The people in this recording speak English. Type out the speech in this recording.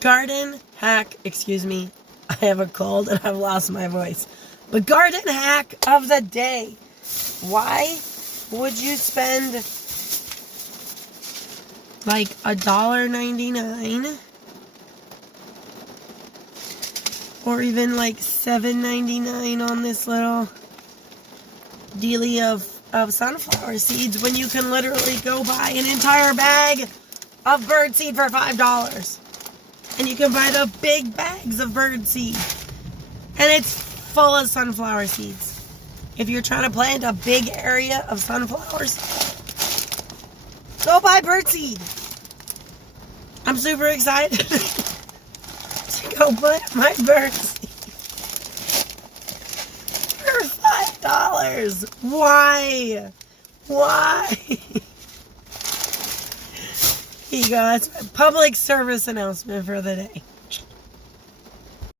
Garden hack, excuse me, I have a cold and I've lost my voice. But garden hack of the day. Why would you spend like $1.99 or even like $7.99 on this little dealie of sunflower seeds when you can literally go buy an entire bag of birdseed for $5? And you can buy the big bags of birdseed. And it's full of sunflower seeds. If you're trying to plant a big area of sunflowers, go buy birdseed. I'm super excited to go plant my birdseed for $5. Why? Here you go. That's my public service announcement for the day.